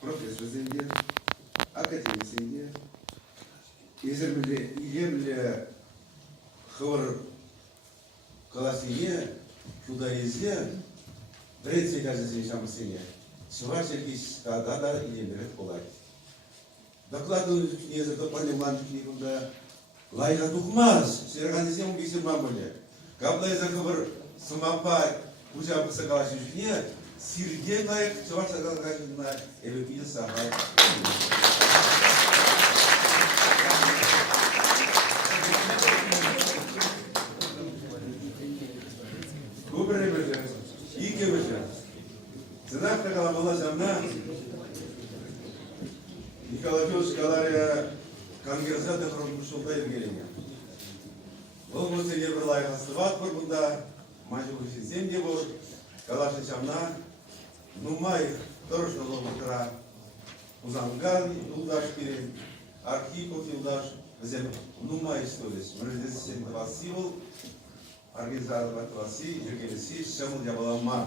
профессор зенде, академик зенде, иземле хор классине, judaïsme, бред кажется шамсине, сварщикис кадада и немерет полай. Докладываю не за то понимание никуда. Лайка тухмаз, сирганизм бисер мамболе. Каблай заговор самапай, уже посогласен не, Сергей лайк, чего согласен на эвакуацию сахар. Губернатор бежал, Ике бежал. Знак такая была земна. Николай Федорович Галария Конгрессата хронушылда ергеления. Бұл мәселе бір лайғасы бар бұнда, мәжілісі земде бұл, калашы шамна, нумай тұрышны лоғытыра, ұзанган ұлдаш керен, Архипов ұлдаш, бізден нумай істөлес. Мүріздесі сен классы бұл, организация классы, ергелесі, шамыл жабалама.